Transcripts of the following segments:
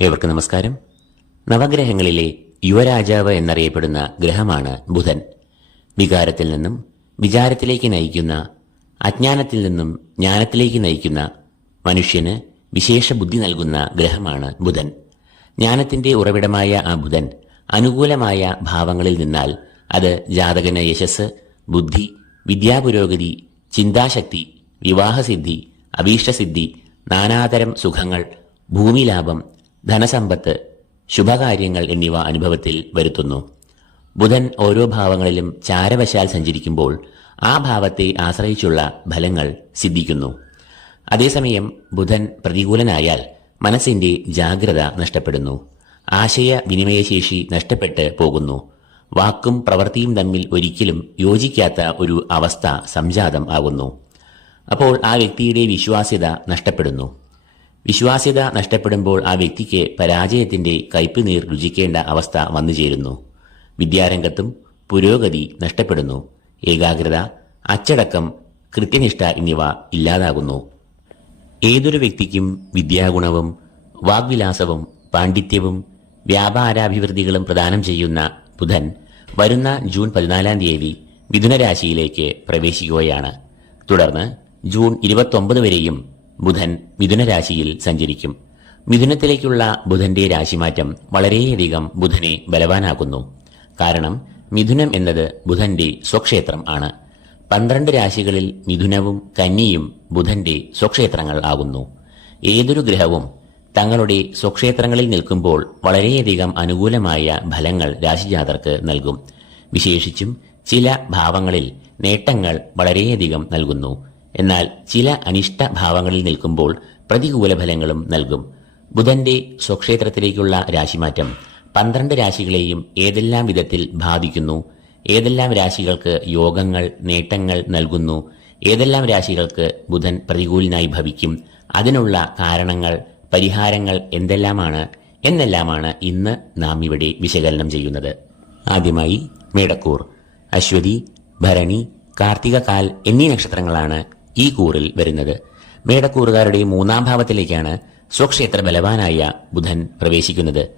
ഏവർക്കും നമസ്കാരം? നവഗ്രഹങ്ങളിലെ യുവരാജാവ് എന്നറിയപ്പെടുന്ന ഗ്രഹമാണ് ബുധൻ. വികാരത്തിൽ നിന്നും വിചാരത്തിലേക്ക് നയിക്കുന്ന അജ്ഞാനത്തിൽ നിന്നും ജ്ഞാനത്തിലേക്ക് നയിക്കുന്ന മനുഷ്യന് വിശേഷ ബുദ്ധി നൽകുന്ന ഗ്രഹമാണ് ബുധൻ. ജ്ഞാനത്തിന്റെ ഉറവിടമായ ആ ബുധൻ അനുകൂലമായ ഭാവങ്ങളിൽ നിന്നാൽ അത് ജാതകന യശസ് ബുദ്ധി വിദ്യാപുരോഗതി ചിന്താശക്തി വിവാഹസിദ്ധി അഭീഷ്ടസിദ്ധി നാനാതരം സുഖങ്ങൾ ഭൂമിലാഭം ധനസമ്പത്ത് ശുഭകാര്യങ്ങൾ എന്നിവ അനുഭവത്തിൽ വരുത്തുന്നു. ബുധൻ ഓരോ ഭാവങ്ങളിലും ചാരവശാൽ സഞ്ചരിക്കുമ്പോൾ ആ ഭാവത്തെ ആശ്രയിച്ചുള്ള ഫലങ്ങൾ സിദ്ധിക്കുന്നു. അതേസമയം ബുധൻ പ്രതികൂലനായാൽ മനസ്സിന്റെ ജാഗ്രത നഷ്ടപ്പെടുന്നു. ആശയ വിനിമയശേഷി നഷ്ടപ്പെട്ട് പോകുന്നു. വാക്കും പ്രവൃത്തിയും തമ്മിൽ ഒരിക്കലും യോജിക്കാത്ത ഒരു അവസ്ഥ സംജാതം ആകുന്നു. അപ്പോൾ ആ വ്യക്തിയുടെ വിശ്വാസ്യത നഷ്ടപ്പെടുന്നു. വിശ്വാസ്യത നഷ്ടപ്പെടുമ്പോൾ ആ വ്യക്തിക്ക് പരാജയത്തിന്റെ കയ്പുനീർ രുചിക്കേണ്ട അവസ്ഥ വന്നുചേരുന്നു. വിദ്യാരംഗത്തും പുരോഗതി നഷ്ടപ്പെടുന്നു. ഏകാഗ്രത അച്ചടക്കം കൃത്യനിഷ്ഠ എന്നിവ ഇല്ലാതാകുന്നു. ഏതൊരു വ്യക്തിക്കും വിദ്യാഗുണവും വാഗ്വിലാസവും പാണ്ഡിത്യവും വ്യാപാരാഭിവൃദ്ധികളും പ്രദാനം ചെയ്യുന്ന ബുധൻ വരുന്ന ജൂൺ പതിനാലാം തീയതി മിഥുനരാശിയിലേക്ക് പ്രവേശിക്കുകയാണ്. തുടർന്ന് ജൂൺ ഇരുപത്തൊമ്പത് വരെയും ബുധൻ മിഥുനരാശിയിൽ സഞ്ചരിക്കും. മിഥുനത്തിലേക്കുള്ള ബുധന്റെ രാശിമാറ്റം വളരെയധികം ബുധനെ ബലവാനാക്കുന്നു. കാരണം മിഥുനം എന്നത് ബുധന്റെ സ്വക്ഷേത്രം ആണ്. പന്ത്രണ്ട് രാശികളിൽ മിഥുനവും കന്നിയും ബുധന്റെ സ്വക്ഷേത്രങ്ങൾ ആകുന്നു. ഏതൊരു ഗ്രഹവും തങ്ങളുടെ സ്വക്ഷേത്രങ്ങളിൽ നിൽക്കുമ്പോൾ വളരെയധികം അനുകൂലമായ ഫലങ്ങൾ രാശിജാതർക്ക് നൽകും. വിശേഷിച്ചും ചില ഭാവങ്ങളിൽ നേട്ടങ്ങൾ വളരെയധികം നൽകുന്നു. എന്നാൽ ചില അനിഷ്ട ഭാവങ്ങളിൽ നിൽക്കുമ്പോൾ പ്രതികൂല ഫലങ്ങളും നൽകും. ബുധന്റെ സ്വക്ഷേത്രത്തിലേക്കുള്ള രാശിമാറ്റം പന്ത്രണ്ട് രാശികളെയും ഏതെല്ലാം വിധത്തിൽ ബാധിക്കുന്നു? ഏതെല്ലാം രാശികൾക്ക് യോഗങ്ങൾ നേട്ടങ്ങൾ നൽകുന്നു? ഏതെല്ലാം രാശികൾക്ക് ബുധൻ പ്രതികൂലനായി ഭവിക്കും? അതിനുള്ള കാരണങ്ങൾ പരിഹാരങ്ങൾ എന്തെല്ലാമാണ്? എന്നെല്ലാമാണ് ഇന്ന് നാം ഇവിടെ വിശകലനം ചെയ്യുന്നത്. ആദ്യമായി മേടക്കൂർ അശ്വതി ഭരണി കാർത്തികകാൽ എന്നീ നക്ഷത്രങ്ങളാണ് ഈ കൂറിൽ വരുന്നത്. മേടക്കൂറുകാരുടെ മൂന്നാം ഭാവത്തിലേക്കാണ് സ്വക്ഷേത്ര ബലവാനായ ബുധൻ പ്രവേശിക്കുന്നത്.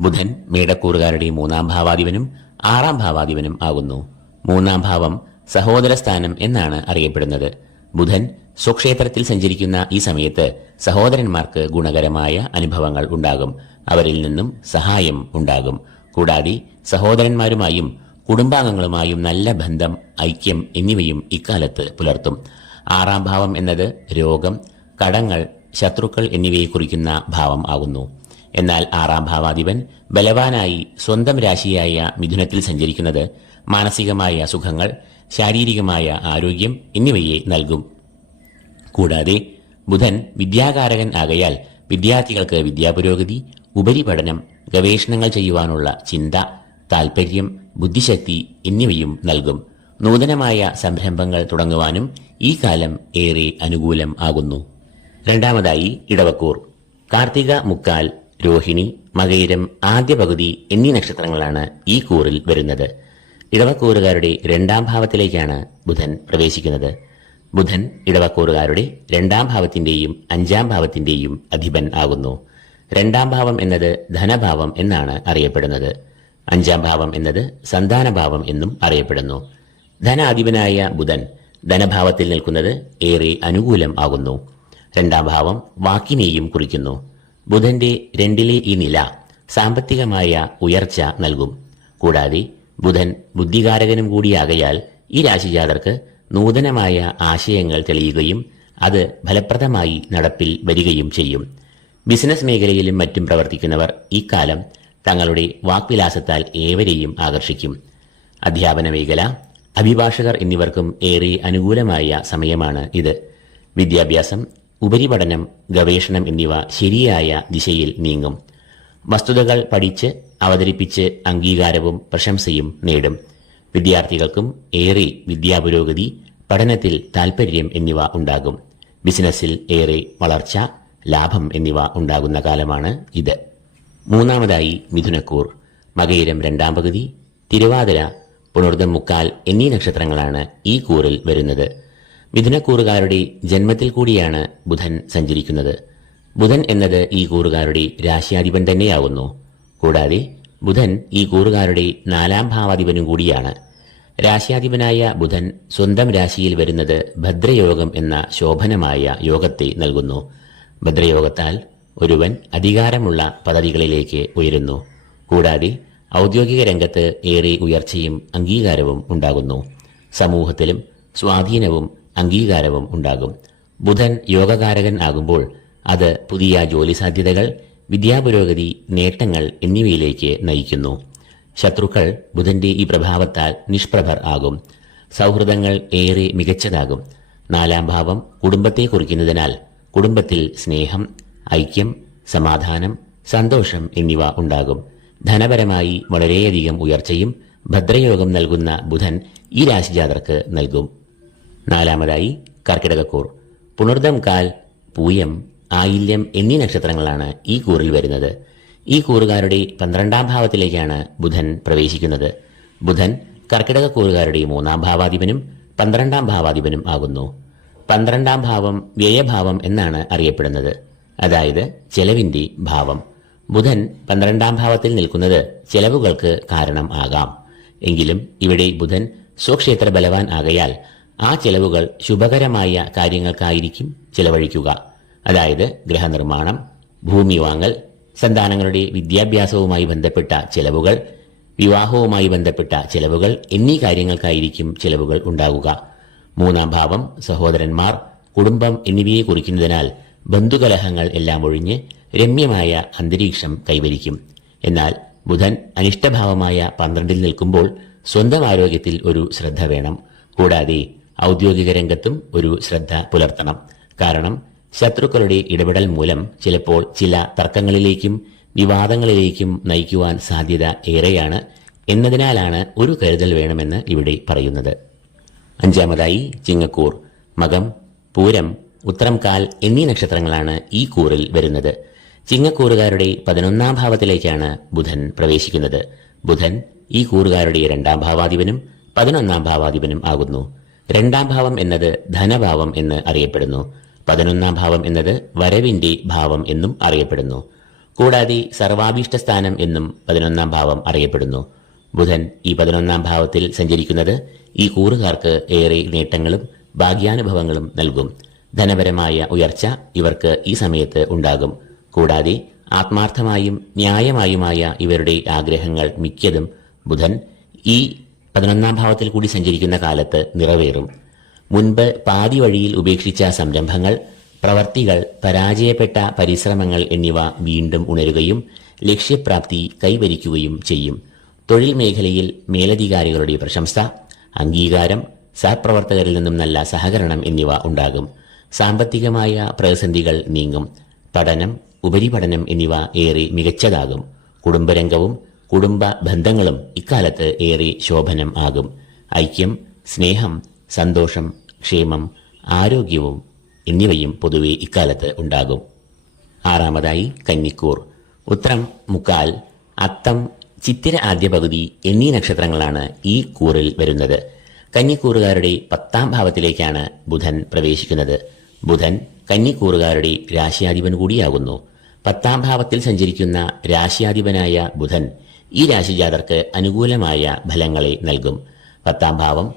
ബുധൻ മേടക്കൂറുകാരുടെ മൂന്നാം ഭാവാധിപനും ആറാം ഭാവാധിപനും ആകുന്നു. മൂന്നാം ഭാവം സഹോദര സ്ഥാനം എന്നാണ് അറിയപ്പെടുന്നത്. ബുധൻ സ്വക്ഷേത്രത്തിൽ സഞ്ചരിക്കുന്ന ഈ സമയത്ത് സഹോദരന്മാർക്ക് ഗുണകരമായ അനുഭവങ്ങൾ ഉണ്ടാകും. അവരിൽ നിന്നും സഹായം ഉണ്ടാകും. കൂടാതെ സഹോദരന്മാരുമായും കുടുംബാംഗങ്ങളുമായും നല്ല ബന്ധം ഐക്യം എന്നിവയും ഇക്കാലത്ത് പുലർത്തും. ആറാം ഭാവം എന്നത് രോഗം കടങ്ങൾ ശത്രുക്കൾ എന്നിവയെ കുറിക്കുന്ന ഭാവം ആകുന്നു. എന്നാൽ ആറാം ഭാവാധിപൻ ബലവാനായി സ്വന്തം രാശിയായ മിഥുനത്തിൽ സഞ്ചരിക്കുന്നത് മാനസികമായ അസുഖങ്ങൾ ശാരീരികമായ ആരോഗ്യം എന്നിവയെ നൽകും. കൂടാതെ ബുധൻ വിദ്യാകാരകൻ ആകയാൽ വിദ്യാർത്ഥികൾക്ക് വിദ്യാപുരോഗതി ഉപരിപഠനം ഗവേഷണങ്ങൾ ചെയ്യുവാനുള്ള ചിന്ത താൽപര്യം ബുദ്ധിശക്തി എന്നിവയും നൽകും. നൂതനമായ സംരംഭങ്ങൾ തുടങ്ങുവാനും ഈ കാലം ഏറെ അനുകൂലം ആകുന്നു. രണ്ടാമതായി ഇടവക്കൂർ കാർത്തിക മുക്കാൽ രോഹിണി മകയിരം ആദ്യ പകുതി എന്നീ നക്ഷത്രങ്ങളാണ് ഈ കൂറിൽ വരുന്നത്. ഇടവക്കൂറുകാരുടെ രണ്ടാം ഭാവത്തിലേക്കാണ് ബുധൻ പ്രവേശിക്കുന്നത്. ബുധൻ ഇടവക്കൂറുകാരുടെ രണ്ടാം ഭാവത്തിന്റെയും അഞ്ചാം ഭാവത്തിന്റെയും അധിപൻ ആകുന്നു. രണ്ടാം ഭാവം എന്നത് ധനഭാവം എന്നാണ് അറിയപ്പെടുന്നത്. അഞ്ചാം ഭാവം എന്നത് സന്താനഭാവം എന്നും അറിയപ്പെടുന്നു. ധനാധിപനായ ബുധൻ ധനഭാവത്തിൽ നിൽക്കുന്നത് ഏറെ അനുകൂലം ആകുന്നു. രണ്ടാം ഭാവം വാക്കിനെയും കുറിക്കുന്നു. ബുധന്റെ രണ്ടിലെ ഈ നില സാമ്പത്തികമായ ഉയർച്ച നൽകും. കൂടാതെ ബുധൻ ബുദ്ധികാരകനും കൂടിയാകയാൽ ഈ രാശിജാതർക്ക് നൂതനമായ ആശയങ്ങൾ തെളിയുകയും അത് ഫലപ്രദമായി നടപ്പിൽ വരികയും ചെയ്യും. ബിസിനസ് മേഖലയിലും മറ്റും പ്രവർത്തിക്കുന്നവർ ഇക്കാലം തങ്ങളുടെ വാക്വിലാസത്താൽ ഏവരെയും ആകർഷിക്കും. അധ്യാപന മേഖല അഭിഭാഷകർ എന്നിവർക്കും ഏറെ അനുകൂലമായ സമയമാണ് ഇത്. വിദ്യാഭ്യാസം ഉപരിപഠനം ഗവേഷണം എന്നിവ ശരിയായ ദിശയിൽ നീങ്ങും. വസ്തുതകൾ പഠിച്ച് അവതരിപ്പിച്ച് അംഗീകാരവും പ്രശംസയും നേടും. വിദ്യാർത്ഥികൾക്കും ഏറെ വിദ്യാപുരോഗതി പഠനത്തിൽ താൽപര്യം എന്നിവ ഉണ്ടാകും. ബിസിനസ്സിൽ ഏറെ വളർച്ച ലാഭം എന്നിവ ഉണ്ടാകുന്ന കാലമാണ് ഇത്. മൂന്നാമതായി മിഥുനക്കൂർ. മകയിരം രണ്ടാം പകുതി. തിരുവാതിര പുണർദം മുക്കാൽ എന്നീ നക്ഷത്രങ്ങളാണ് ഈ കൂറിൽ വരുന്നത്. മിഥുനക്കൂറുകാരുടെ ജന്മത്തിൽ കൂടിയാണ് ബുധൻ സഞ്ചരിക്കുന്നത്. ബുധൻ എന്നത് ഈ കൂറുകാരുടെ രാശിയാധിപൻ തന്നെയാകുന്നു കൂടാതെ ബുധൻ ഈ കൂറുകാരുടെ നാലാം ഭാവാധിപനും കൂടിയാണ്. രാശിയാധിപനായ ബുധൻ സ്വന്തം രാശിയിൽ വരുന്നത് ഭദ്രയോഗം എന്ന ശോഭനമായ യോഗത്തെ നൽകുന്നു. ഭദ്രയോഗത്താൽ ഒരുവൻ അധികാരമുള്ള പദവികളിലേക്ക് ഉയരുന്നു. കൂടാതെ ഔദ്യോഗിക രംഗത്ത് ഏറെ ഉയർച്ചയും അംഗീകാരവും ഉണ്ടാകുന്നു. സമൂഹത്തിലും സ്വാധീനവും അംഗീകാരവും ഉണ്ടാകും. ബുധൻ യോഗകാരകൻ ആകുമ്പോൾ അത് പുതിയ ജോലി സാധ്യതകൾ വിദ്യാപുരോഗതി നേട്ടങ്ങൾ എന്നിവയിലേക്ക് നയിക്കുന്നു. ശത്രുക്കൾ ബുധന്റെ ഈ പ്രഭാവത്താൽ നിഷ്പ്രഭർ ആകും. സൗഹൃദങ്ങൾ ഏറെ മികച്ചതാകും. നാലാം ഭാവം കുടുംബത്തെ കുറിക്കുന്നതിനാൽ കുടുംബത്തിൽ സ്നേഹം ഐക്യം സമാധാനം സന്തോഷം എന്നിവ ഉണ്ടാകും. ധനപരമായി വളരെയധികം ഉയർച്ചയും ഭദ്രയോഗം നൽകുന്ന ബുധൻ ഈ രാശിജാതർക്ക് നൽകും. നാലാമതായി കർക്കിടകക്കൂർ. പുണർദം കാൽ പൂയം ആയില്യം എന്നീ നക്ഷത്രങ്ങളാണ് ഈ കൂറിൽ വരുന്നത്. ഈ കൂറുകാരുടെ പന്ത്രണ്ടാം ഭാവത്തിലേക്കാണ് ബുധൻ പ്രവേശിക്കുന്നത്. ബുധൻ കർക്കിടക കൂറുകാരുടെ മൂന്നാം ഭാവാധിപനും പന്ത്രണ്ടാം ഭാവാധിപനും ആകുന്നു. പന്ത്രണ്ടാം ഭാവം വ്യയഭാവം എന്നാണ് അറിയപ്പെടുന്നത്. അതായത് ചെലവിന്റെ ഭാവം. ബുധൻ പന്ത്രണ്ടാം ഭാവത്തിൽ നിൽക്കുന്നത് ചെലവുകൾക്ക് കാരണം ആകാം. എങ്കിലും ഇവിടെ ബുധൻ സ്വക്ഷേത്ര ബലവാൻ ആകയാൽ ആ ചെലവുകൾ ശുഭകരമായ കാര്യങ്ങൾക്കായിരിക്കും ചെലവഴിക്കുക. അതായത് ഗ്രഹനിർമ്മാണം ഭൂമി വാങ്ങൽ സന്താനങ്ങളുടെ വിദ്യാഭ്യാസവുമായി ബന്ധപ്പെട്ട ചെലവുകൾ വിവാഹവുമായി ബന്ധപ്പെട്ട ചെലവുകൾ എന്നീ കാര്യങ്ങൾക്കായിരിക്കും ചെലവുകൾ ഉണ്ടാകുക. മൂന്നാം ഭാവം സഹോദരന്മാർ കുടുംബം എന്നിവയെ കുറിക്കുന്നതിനാൽ ബന്ധുകലഹങ്ങൾ എല്ലാം ഒഴിഞ്ഞ് രമ്യമായ അന്തരീക്ഷം കൈവരിക്കും. എന്നാൽ ബുധൻ അനിഷ്ടഭാവമായ പന്ത്രണ്ടിൽ നിൽക്കുമ്പോൾ സ്വന്തം ആരോഗ്യത്തിൽ ഒരു ശ്രദ്ധ വേണം. കൂടാതെ ഔദ്യോഗിക രംഗത്തും ഒരു ശ്രദ്ധ പുലർത്തണം. കാരണം ശത്രുക്കളുടെ ഇടപെടൽ മൂലം ചിലപ്പോൾ ചില തർക്കങ്ങളിലേക്കും വിവാദങ്ങളിലേക്കും നയിക്കുവാൻ സാധ്യത ഏറെയാണ് എന്നതിനാലാണ് ഒരു കരുതൽ വേണമെന്ന് ഇവിടെ പറയുന്നത്. അഞ്ചാമതായി ചിങ്ങക്കൂർ മകം പൂരം ഉത്തരം കാൽ എന്നീ നക്ഷത്രങ്ങളാണ് ഈ കൂറിൽ വരുന്നത്. ചിങ്ങക്കൂറുകാരുടെ പതിനൊന്നാം ഭാവത്തിലേക്കാണ് ബുധൻ പ്രവേശിക്കുന്നത്. ബുധൻ ഈ കൂറുകാരുടെ രണ്ടാം ഭാവാധിപനും പതിനൊന്നാം ഭാവാധിപനും ആകുന്നു. രണ്ടാം ഭാവം എന്നത് ധനഭാവം എന്ന് അറിയപ്പെടുന്നു. പതിനൊന്നാം ഭാവം എന്നത് വരവിന്റെ ഭാവം എന്നും അറിയപ്പെടുന്നു. കൂടാതെ സർവാഭീഷ്ട സ്ഥാനം എന്നും പതിനൊന്നാം ഭാവം അറിയപ്പെടുന്നു. ബുധൻ ഈ പതിനൊന്നാം ഭാവത്തിൽ സഞ്ചരിക്കുന്നത് ഈ കൂറുകാർക്ക് ഏറെ നേട്ടങ്ങളും ഭാഗ്യാനുഭവങ്ങളും നൽകും. ധനപരമായ ഉയർച്ച ഇവർക്ക് ഈ സമയത്ത് ഉണ്ടാകും. കൂടാതെ ആത്മാർത്ഥമായും ന്യായമായുമായ ഇവരുടെ ആഗ്രഹങ്ങൾ മിക്കതും ബുധൻ ഈ പതിനൊന്നാം ഭാവത്തിൽ കൂടി സഞ്ചരിക്കുന്ന കാലത്ത് നിറവേറും. മുൻപ് പാതി വഴിയിൽ ഉപേക്ഷിച്ച സംരംഭങ്ങൾ പ്രവർത്തികൾ പരാജയപ്പെട്ട പരിശ്രമങ്ങൾ എന്നിവ വീണ്ടും ഉണരുകയും ലക്ഷ്യപ്രാപ്തി കൈവരിക്കുകയും ചെയ്യും. തൊഴിൽ മേഖലയിൽ മേലധികാരികളുടെ പ്രശംസ അംഗീകാരം സഹപ്രവർത്തകരിൽ നിന്നും നല്ല സഹകരണം എന്നിവ ഉണ്ടാകും. സാമ്പത്തികമായ പ്രതിസന്ധികൾ നീങ്ങും. പഠനം ഉപരിപഠനം എന്നിവ ഏറെ മികച്ചതാകും. കുടുംബരംഗവും കുടുംബ ബന്ധങ്ങളും ഇക്കാലത്ത് ഏറെ ശോഭനം ആകും. ഐക്യം സ്നേഹം സന്തോഷം ക്ഷേമം ആരോഗ്യവും എന്നിവയും പൊതുവെ ഇക്കാലത്ത് ഉണ്ടാകും. ആറാമതായി കന്നിക്കൂർ. ഉത്രം മുക്കാൽ അത്തം ചിത്തിര ആദ്യ പകുതി എന്നീ നക്ഷത്രങ്ങളാണ് ഈ കൂറിൽ വരുന്നത്. കന്നിക്കൂറുകാരുടെ പത്താം ഭാവത്തിലേക്കാണ് ബുധൻ പ്രവേശിക്കുന്നത്. ബുധൻ കന്നിക്കൂറുകാരുടെ രാശിയാധിപൻ കൂടിയാകുന്നു. പത്താം ഭാവത്തിൽ സഞ്ചരിക്കുന്ന രാശിയാധിപനായ ബുധൻ ഈ രാശിജാതർക്ക് അനുകൂലമായ ഫലങ്ങളെ നൽകും. പത്താം ഭാവം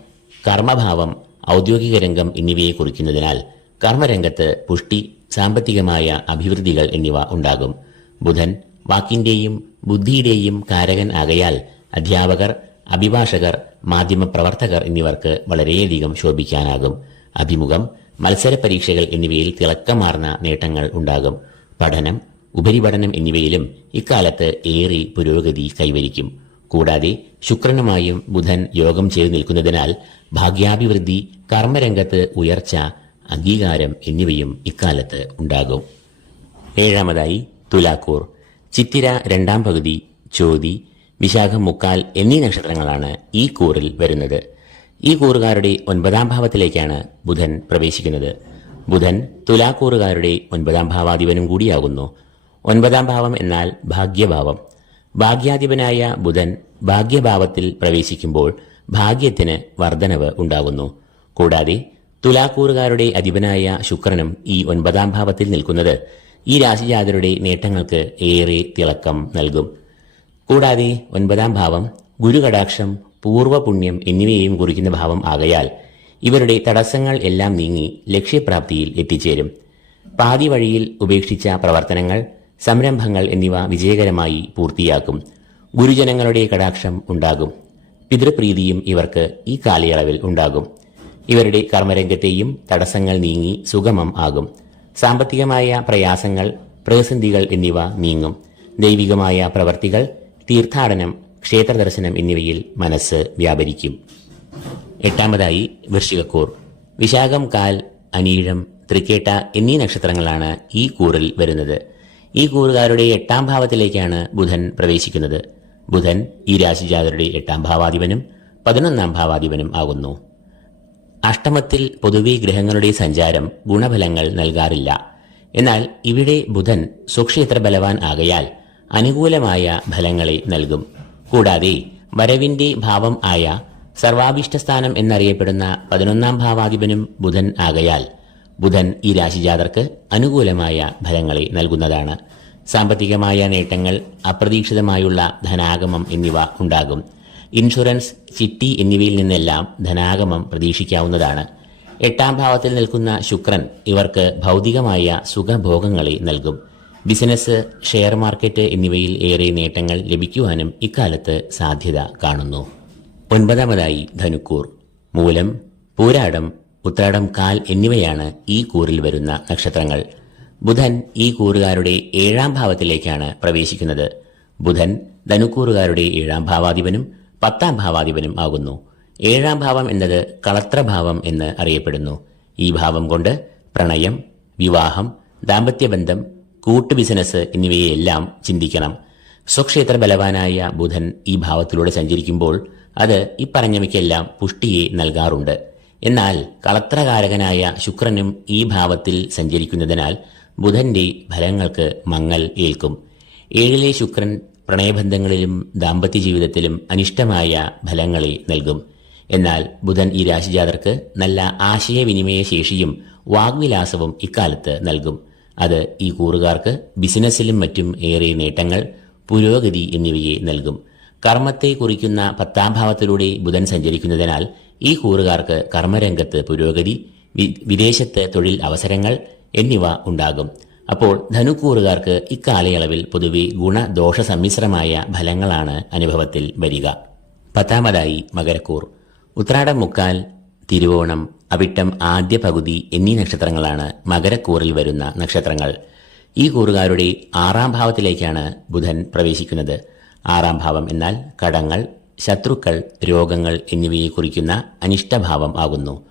കർമ്മഭാവം ഔദ്യോഗിക രംഗം എന്നിവയെ കുറിക്കുന്നതിനാൽ കർമ്മരംഗത്ത് പുഷ്ടി സാമ്പത്തികമായ അഭിവൃദ്ധികൾ എന്നിവ ഉണ്ടാകും. ബുധൻ വാക്കിന്റെയും ബുദ്ധിയുടെയും കാരകൻ ആകയാൽ അധ്യാപകർ അഭിഭാഷകർ മാധ്യമപ്രവർത്തകർ എന്നിവർക്ക് വളരെയധികം ശോഭിക്കാനാകും. അഭിമുഖം മത്സര പരീക്ഷകൾ എന്നിവയിൽ തിളക്കമാർന്ന നേട്ടങ്ങൾ ഉണ്ടാകും. പഠനം ഉപരിപഠനം എന്നിവയിലും ഇക്കാലത്ത് ഏറെ പുരോഗതി കൈവരിക്കും. കൂടാതെ ശുക്രനുമായും ബുധൻ യോഗം ചെയ്തു നിൽക്കുന്നതിനാൽ ഭാഗ്യാഭിവൃദ്ധി കർമ്മരംഗത്ത് ഉയർച്ച അംഗീകാരം എന്നിവയും ഇക്കാലത്ത് ഉണ്ടാകും. ഏഴാമതായി തുലാക്കൂർ. ചിത്തിര രണ്ടാം പകുതി ചോതി വിശാഖം മുക്കാൽ എന്നീ നക്ഷത്രങ്ങളാണ് ഈ കൂറിൽ വരുന്നത്. ഈ കൂറുകാരുടെ ഒൻപതാം ഭാവത്തിലേക്കാണ് ബുധൻ പ്രവേശിക്കുന്നത്. ബുധൻ തുലാക്കൂറുകാരുടെ ഒൻപതാം ഭാവാധിപനും കൂടിയാകുന്നു. ഒൻപതാം ഭാവം എന്നാൽ ഭാഗ്യഭാവം. ഭാഗ്യാധിപനായ ബുധൻ ഭാഗ്യഭാവത്തിൽ പ്രവേശിക്കുമ്പോൾ ഭാഗ്യത്തിന് വർധനവ് ഉണ്ടാകുന്നു. കൂടാതെ തുലാക്കൂറുകാരുടെ അധിപനായ ശുക്രനും ഈ ഒൻപതാം ഭാവത്തിൽ നിൽക്കുന്നത് ഈ രാശിജാതരുടെ നേട്ടങ്ങൾക്ക് ഏറെ തിളക്കം നൽകും. കൂടാതെ ഒൻപതാം ഭാവം ഗുരുകടാക്ഷം പൂർവപുണ്യം എന്നിവയെയും കുറിക്കുന്ന ഭാവം ആകയാൽ ഇവരുടെ തടസ്സങ്ങൾ എല്ലാം നീങ്ങി ലക്ഷ്യപ്രാപ്തിയിൽ എത്തിച്ചേരും. പാതി വഴിയിൽ ഉപേക്ഷിച്ച പ്രവർത്തനങ്ങൾ സംരംഭങ്ങൾ എന്നിവ വിജയകരമായി പൂർത്തിയാക്കും. ഗുരുജനങ്ങളുടെ കടാക്ഷം ഉണ്ടാകും. പിതൃപ്രീതിയും ഇവർക്ക് ഈ കാലയളവിൽ ഉണ്ടാകും. ഇവരുടെ കർമ്മരംഗത്തെയും തടസ്സങ്ങൾ നീങ്ങി സുഗമം ആകും. സാമ്പത്തികമായ പ്രയാസങ്ങൾ പ്രതിസന്ധികൾ എന്നിവ നീങ്ങും. ദൈവികമായ പ്രവർത്തികൾ തീർത്ഥാടനം ക്ഷേത്രദർശനം എന്നിവയിൽ മനസ്സ് വ്യാപരിക്കും. എട്ടാമതായി വൃശ്ചികക്കൂർ. വിശാഖം കാൽ അനീഴം തൃക്കേട്ട എന്നീ നക്ഷത്രങ്ങളാണ് ഈ കൂറിൽ വരുന്നത്. ഈ കൂറുകാരുടെ എട്ടാം ഭാവത്തിലേക്കാണ് ബുധൻ പ്രവേശിക്കുന്നത്. ബുധൻ ഈ രാശിജാതരുടെ എട്ടാം ഭാവാധിപനും പതിനൊന്നാം ഭാവാധിപനും ആകുന്നു. അഷ്ടമത്തിൽ പൊതുവെ ഗ്രഹങ്ങളുടെ സഞ്ചാരം ഗുണഫലങ്ങൾ നൽകാറില്ല. എന്നാൽ ഇവിടെ ബുധൻ സ്വക്ഷേത്ര ബലവാൻ ആകയാൽ അനുകൂലമായ ഫലങ്ങളെ നൽകും. കൂടാതെ വരവിന്റെ ഭാവം ആയ സർവാഭിഷ്ടസ്ഥാനം എന്നറിയപ്പെടുന്ന പതിനൊന്നാം ഭാവാധിപനും ബുധൻ ആകയാൽ ബുധൻ ഈ രാശിജാതർക്ക് അനുകൂലമായ ഫലങ്ങളെ നൽകുന്നതാണ്. സാമ്പത്തികമായ നേട്ടങ്ങൾ അപ്രതീക്ഷിതമായുള്ള ധനാഗമം എന്നിവ ഉണ്ടാകും. ഇൻഷുറൻസ് ചിട്ടി എന്നിവയിൽ നിന്നെല്ലാം ധനാഗമം പ്രതീക്ഷിക്കാവുന്നതാണ്. എട്ടാം ഭാവത്തിൽ നിൽക്കുന്ന ശുക്രൻ ഇവർക്ക് ഭൗതികമായ സുഖഭോഗങ്ങളെ നൽകും. ബിസിനസ് ഷെയർ മാർക്കറ്റ് എന്നിവയിൽ ഏറെ നേട്ടങ്ങൾ ലഭിക്കുവാനും ഇക്കാലത്ത് സാധ്യത കാണുന്നു. ഒൻപതാമതായി ധനുക്കൂർ. മൂലം പൂരാടം ഉത്രാടം കാൽ എന്നിവയാണ് ഈ കൂറിൽ വരുന്ന നക്ഷത്രങ്ങൾ. ബുധൻ ഈ കൂറുകാരുടെ ഏഴാം ഭാവത്തിലേക്കാണ് പ്രവേശിക്കുന്നത്. ബുധൻ ധനുക്കൂറുകാരുടെ ഏഴാം ഭാവാധിപനും പത്താം ഭാവാധിപനും ആകുന്നു. ഏഴാം ഭാവം എന്നത് കളത്രഭാവം എന്ന് അറിയപ്പെടുന്നു. ഈ ഭാവം കൊണ്ട് പ്രണയം വിവാഹം ദാമ്പത്യബന്ധം കൂട്ടു ബിസിനസ് എന്നിവയെല്ലാം ചിന്തിക്കണം. സ്വക്ഷേത്ര ബലവാനായ ബുധൻ ഈ ഭാവത്തിലൂടെ സഞ്ചരിക്കുമ്പോൾ അത് ഇപ്പറഞ്ഞവയ്ക്കെല്ലാം പുഷ്ടിയെ നൽകാറുണ്ട്. എന്നാൽ കളത്രകാരകനായ ശുക്രനും ഈ ഭാവത്തിൽ സഞ്ചരിക്കുന്നതിനാൽ ബുധന്റെ ഫലങ്ങൾക്ക് മങ്ങൽ ഏൽക്കും. ഏഴിലെ ശുക്രൻ പ്രണയബന്ധങ്ങളിലും ദാമ്പത്യ ജീവിതത്തിലും അനിഷ്ടമായ ഫലങ്ങളെ നൽകും. എന്നാൽ ബുധൻ ഈ രാശിജാതർക്ക് നല്ല ആശയവിനിമയ ശേഷിയും വാഗ്വിലാസവും ഇക്കാലത്ത് നൽകും. അത് ഈ കൂറുകാർക്ക് ബിസിനസ്സിലും മറ്റും ഏറെ നേട്ടങ്ങൾ പുരോഗതി എന്നിവയെ നൽകും. കർമ്മത്തെ കുറിക്കുന്ന പത്താം ഭാവത്തിലൂടെ ബുധൻ സഞ്ചരിക്കുന്നതിനാൽ ഈ കൂറുകാർക്ക് കർമ്മരംഗത്ത് പുരോഗതി വിദേശത്ത് തൊഴിൽ അവസരങ്ങൾ എന്നിവ ഉണ്ടാകും. അപ്പോൾ ധനുക്കൂറുകാർക്ക് ഇക്കാലയളവിൽ പൊതുവെ ഗുണദോഷ സമ്മിശ്രമായ ഫലങ്ങളാണ് അനുഭവത്തിൽ വരിക. പത്താമതായി മകരക്കൂർ. ഉത്രാടം മുക്കാൽ തിരുവോണം അവിട്ടം ആദ്യ പകുതി എന്നീ നക്ഷത്രങ്ങളാണ് മകരക്കൂറിൽ വരുന്ന നക്ഷത്രങ്ങൾ. ഈ കൂറുകാരുടെ ആറാം ഭാവത്തിലേക്കാണ് ബുധൻ പ്രവേശിക്കുന്നത്. ആറാം ഭാവം എന്നാൽ കടങ്ങൾ ശത്രുക്കൾ രോഗങ്ങൾ എന്നിവയെ കുറിക്കുന്ന അനിഷ്ടഭാവം ആകുന്നു.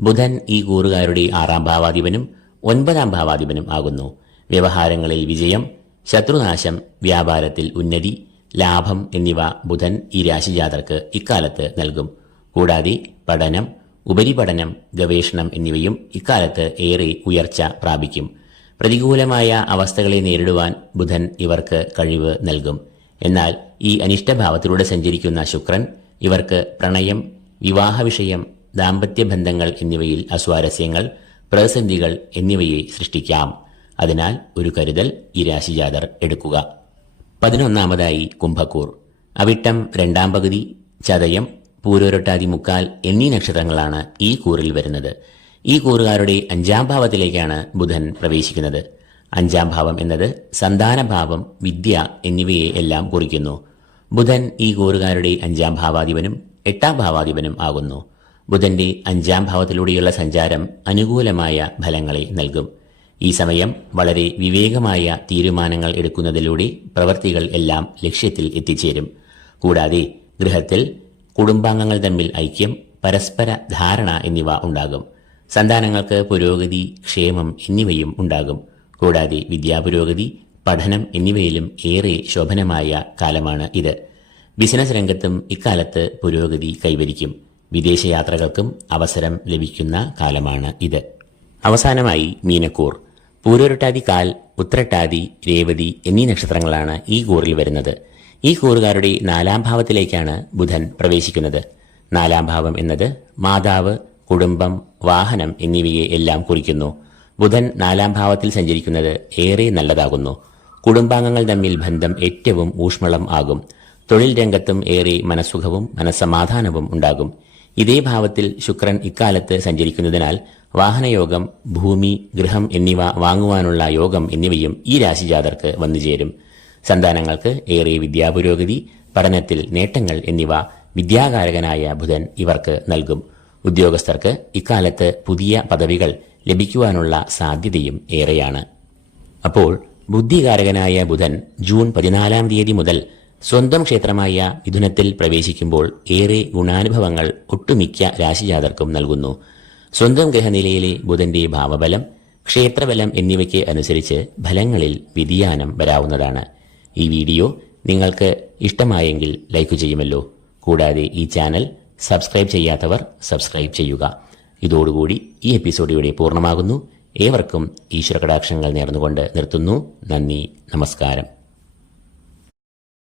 ബുധൻ ഈ കൂറുകാരുടെ ആറാം ഭാവാധിപനും ഒൻപതാം ഭാവാധിപനും ആകുന്നു. വ്യവഹാരങ്ങളിൽ വിജയം ശത്രുനാശം വ്യാപാരത്തിൽ ഉന്നതി ലാഭം എന്നിവ ബുധൻ ഈ രാശിജാതർക്ക് ഇക്കാലത്ത് നൽകും. കൂടാതെ പഠനം ഉപരിപഠനം ഗവേഷണം എന്നിവയും ഇക്കാലത്ത് ഏറെ ഉയർച്ച പ്രാപിക്കും. പ്രതികൂലമായ അവസ്ഥകളെ നേരിടുവാൻ ബുധൻ ഇവർക്ക് കഴിവ് നൽകും. എന്നാൽ ഈ അനിഷ്ടഭാവത്തിലൂടെ സഞ്ചരിക്കുന്ന ശുക്രൻ ഇവർക്ക് പ്രണയം വിവാഹ വിഷയം ദാമ്പത്യ ബന്ധങ്ങൾ എന്നിവയിൽ അസ്വാരസ്യങ്ങൾ പ്രതിസന്ധികൾ എന്നിവയെ സൃഷ്ടിക്കാം. അതിനാൽ ഒരു കരുതൽ ഈ രാശിജാതർ എടുക്കുക. പതിനൊന്നാമതായി കുംഭക്കൂർ. അവിട്ടം രണ്ടാം പകുതി ചതയം പൂരോരൊട്ടാതി മുക്കാൽ എന്നീ നക്ഷത്രങ്ങളാണ് ഈ കൂറിൽ വരുന്നത്. ഈ കൂറുകാരുടെ അഞ്ചാം ഭാവത്തിലേക്കാണ് ബുധൻ പ്രവേശിക്കുന്നത്. അഞ്ചാം ഭാവം എന്നത് സന്താനഭാവം വിദ്യ എന്നിവയെ എല്ലാം കുറിക്കുന്നു. ബുധൻ ഈ കൂറുകാരുടെ അഞ്ചാം ഭാവാധിപനും എട്ടാം ഭാവാധിപനും ആകുന്നു. ബുധന്റെ അഞ്ചാം ഭാവത്തിലൂടെയുള്ള സഞ്ചാരം അനുകൂലമായ ഫലങ്ങളെ നൽകും. ഈ സമയം വളരെ വിവേകമായ തീരുമാനങ്ങൾ എടുക്കുന്നതിലൂടെ പ്രവൃത്തികൾ എല്ലാം ലക്ഷ്യത്തിൽ എത്തിച്ചേരും. കൂടാതെ ഗൃഹത്തിൽ കുടുംബാംഗങ്ങൾ തമ്മിൽ ഐക്യം പരസ്പര ധാരണ എന്നിവ ഉണ്ടാകും. സന്താനങ്ങൾക്ക് പുരോഗതി ക്ഷേമം എന്നിവയും ഉണ്ടാകും. കൂടാതെ വിദ്യാപുരോഗതി പഠനം എന്നിവയിലും ഏറെ ശോഭനമായ കാലമാണ് ഇത്. ബിസിനസ് രംഗത്തും ഇക്കാലത്ത് പുരോഗതി കൈവരിക്കും. വിദേശയാത്രകൾക്കും അവസരം ലഭിക്കുന്ന കാലമാണ് ഇത്. അവസാനമായി മീനക്കൂർ. പൂരൊരുട്ടാതി കാൽ ഉത്രട്ടാതി രേവതി എന്നീ നക്ഷത്രങ്ങളാണ് ഈ കൂറിൽ വരുന്നത്. ഈ കൂറുകാരുടെ നാലാം ഭാവത്തിലേക്കാണ് ബുധൻ പ്രവേശിക്കുന്നത്. നാലാം ഭാവം എന്നത് മാതാവ് കുടുംബം വാഹനം എന്നിവയെ എല്ലാം കുറിക്കുന്നു. ബുധൻ നാലാം ഭാവത്തിൽ സഞ്ചരിക്കുന്നത് ഏറെ നല്ലതാകുന്നു. കുടുംബാംഗങ്ങൾ തമ്മിൽ ബന്ധം ഏറ്റവും ഊഷ്മളം ആകും. തൊഴിൽ രംഗത്തും ഏറെ മനസ്സുഖവും മനസ്സമാധാനവും ഉണ്ടാകും. ഇതേ ഭാവത്തിൽ ശുക്രൻ ഇക്കാലത്ത് സഞ്ചരിക്കുന്നതിനാൽ വാഹനയോഗം ഭൂമി ഗൃഹം എന്നിവ വാങ്ങുവാനുള്ള യോഗം എന്നിവയും ഈ രാശിജാതർക്ക് വന്നുചേരും സന്താനങ്ങൾക്ക് ഏറെ വിദ്യാപുരോഗതി പഠനത്തിൽ നേട്ടങ്ങൾ എന്നിവ വിദ്യാകാരകനായ ബുധൻ ഇവർക്ക് നൽകും. ഉദ്യോഗസ്ഥർക്ക് ഇക്കാലത്ത് പുതിയ പദവികൾ ലഭിക്കുവാനുള്ള സാധ്യതയും ഏറെയാണ്. അപ്പോൾ ബുദ്ധികാരകനായ ബുധൻ ജൂൺ പതിനാലാം തീയതി മുതൽ സ്വന്തം ക്ഷേത്രമായ മിഥുനത്തിൽ പ്രവേശിക്കുമ്പോൾ ഏറെ ഗുണാനുഭവങ്ങൾ ഒട്ടുമിക്ക രാശിജാതർക്കും നൽകുന്നു. സ്വന്തം ഗ്രഹനിലയിലെ ബുധന്റെ ഭാവബലം ക്ഷേത്രബലം എന്നിവയ്ക്ക് അനുസരിച്ച് ഫലങ്ങളിൽ വ്യതിയാനം വരാവുന്നതാണ്. ഈ വീഡിയോ നിങ്ങൾക്ക് ഇഷ്ടമായെങ്കിൽ ലൈക്ക് ചെയ്യുമല്ലോ. കൂടാതെ ഈ ചാനൽ സബ്സ്ക്രൈബ് ചെയ്യാത്തവർ സബ്സ്ക്രൈബ് ചെയ്യുക. ഇതോടുകൂടി ഈ എപ്പിസോഡ് ഇവിടെ പൂർണമാകുന്നു. ഏവർക്കും ഈശ്വര കടാക്ഷങ്ങൾ നേർന്നുകൊണ്ട് നിർത്തുന്നു. നന്ദി നമസ്കാരം.